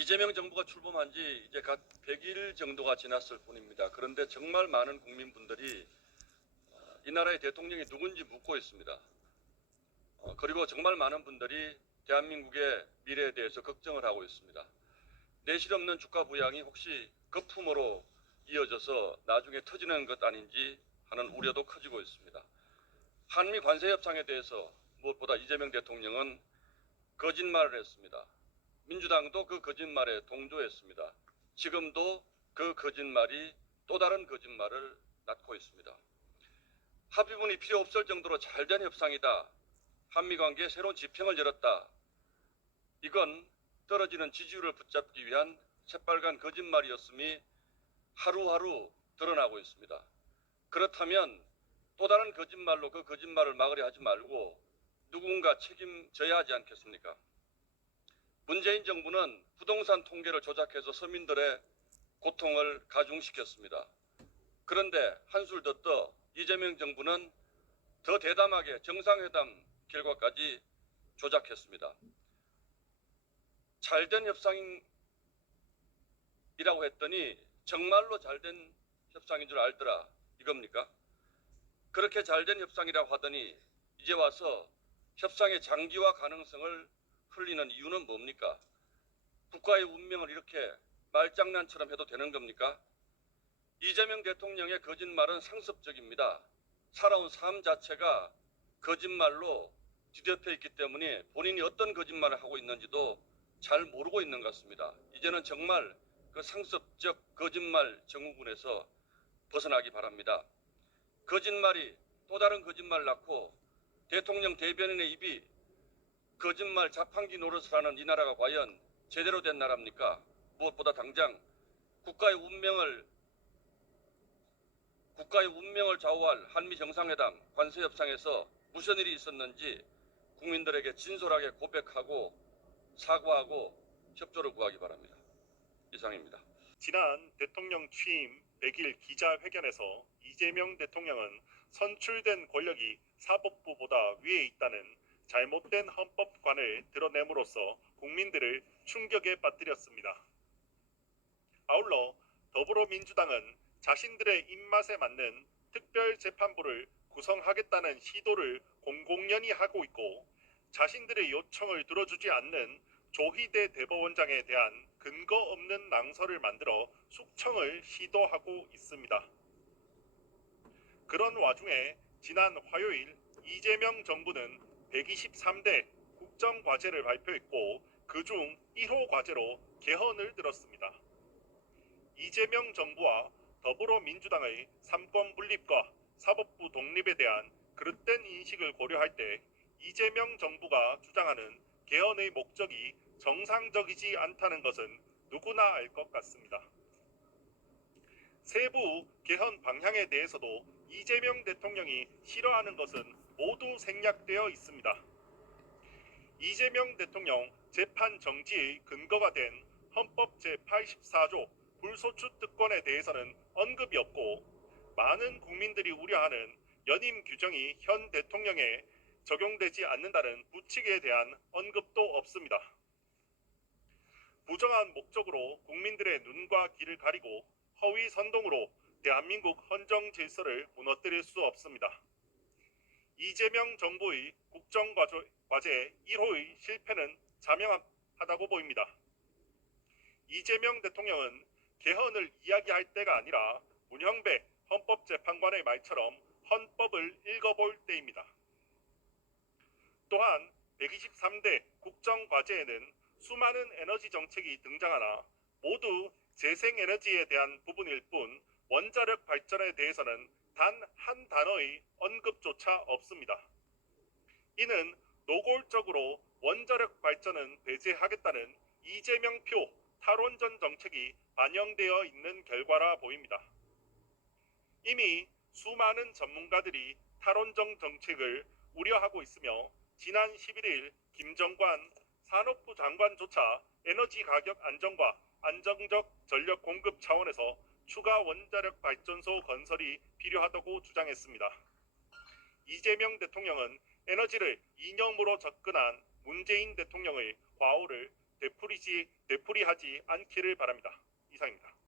이재명 정부가 출범한 지 이제 갓 100일 정도가 지났을 뿐입니다. 그런데 정말 많은 국민분들이 이 나라의 대통령이 누군지 묻고 있습니다. 그리고 정말 많은 분들이 대한민국의 미래에 대해서 걱정을 하고 있습니다. 내실 없는 주가 부양이 혹시 거품으로 이어져서 나중에 터지는 것 아닌지 하는 우려도 커지고 있습니다. 한미 관세 협상에 대해서 무엇보다 이재명 대통령은 거짓말을 했습니다. 민주당도 그 거짓말에 동조했습니다. 지금도 그 거짓말이 또 다른 거짓말을 낳고 있습니다. 합의문이 필요 없을 정도로 잘된 협상이다. 한미관계에 새로운 지평을 열었다. 이건 떨어지는 지지율을 붙잡기 위한 새빨간 거짓말이었음이 하루하루 드러나고 있습니다. 그렇다면 또 다른 거짓말로 그 거짓말을 막으려 하지 말고 누군가 책임져야 하지 않겠습니까? 문재인 정부는 부동산 통계를 조작해서 서민들의 고통을 가중시켰습니다. 그런데 한술 더 떠 이재명 정부는 더 대담하게 정상회담 결과까지 조작했습니다. 잘된 협상이라고 했더니 정말로 잘된 협상인 줄 알더라 이겁니까? 그렇게 잘된 협상이라고 하더니 이제 와서 협상의 장기화 가능성을 흘리는 이유는 뭡니까? 국가의 운명을 이렇게 말장난처럼 해도 되는 겁니까? 이재명 대통령의 거짓말은 상습적입니다. 살아온 삶 자체가 거짓말로 뒤덮여 있기 때문에 본인이 어떤 거짓말을 하고 있는지도 잘 모르고 있는 것 같습니다. 이제는 정말 그 상습적 거짓말 증후군에서 벗어나기 바랍니다. 거짓말이 또 다른 거짓말 낳고 대통령 대변인의 입이 거짓말 자판기 노릇을 하는 이 나라가 과연 제대로 된 나라입니까? 무엇보다 당장 국가의 운명을 좌우할 한미 정상회담 관세 협상에서 무슨 일이 있었는지 국민들에게 진솔하게 고백하고 사과하고 협조를 구하기 바랍니다. 이상입니다. 지난 대통령 취임 100일 기자회견에서 이재명 대통령은 선출된 권력이 사법부보다 위에 있다는 잘못된 헌법관을 드러냄으로써 국민들을 충격에 빠뜨렸습니다. 아울러 더불어민주당은 자신들의 입맛에 맞는 특별재판부를 구성하겠다는 시도를 공공연히 하고 있고 자신들의 요청을 들어주지 않는 조희대 대법원장에 대한 근거 없는 낭설을 만들어 숙청을 시도하고 있습니다. 그런 와중에 지난 화요일 이재명 정부는 123대 국정과제를 발표했고 그중 1호 과제로 개헌을 들었습니다. 이재명 정부와 더불어민주당의 삼권 분립과 사법부 독립에 대한 그릇된 인식을 고려할 때 이재명 정부가 주장하는 개헌의 목적이 정상적이지 않다는 것은 누구나 알 것 같습니다. 세부 개헌 방향에 대해서도 이재명 대통령이 싫어하는 것은 모두 생략되어 있습니다. 이재명 대통령 재판 정지의 근거가 된 헌법 제84조 불소추 특권에 대해서는 언급이 없고 많은 국민들이 우려하는 연임 규정이 현 대통령에 적용되지 않는다는 부칙에 대한 언급도 없습니다. 부정한 목적으로 국민들의 눈과 귀를 가리고 허위 선동으로 대한민국 헌정 질서를 무너뜨릴 수 없습니다. 이재명 정부의 국정과제 1호의 실패는 자명하다고 보입니다. 이재명 대통령은 개헌을 이야기할 때가 아니라 문형배 헌법재판관의 말처럼 헌법을 읽어볼 때입니다. 또한 123대 국정과제에는 수많은 에너지 정책이 등장하나 모두 재생에너지에 대한 부분일 뿐 원자력 발전에 대해서는 단 한 단어의 언급조차 없습니다. 이는 노골적으로 원자력 발전은 배제하겠다는 이재명표 탈원전 정책이 반영되어 있는 결과라 보입니다. 이미 수많은 전문가들이 탈원전 정책을 우려하고 있으며 지난 11일 김정관 산업부 장관조차 에너지 가격 안정과 안정적 전력 공급 차원에서 추가 원자력 발전소 건설이 필요하다고 주장했습니다. 이재명 대통령은 에너지를 이념으로 접근한 문재인 대통령의 과오를 되풀이하지 않기를 바랍니다. 이상입니다.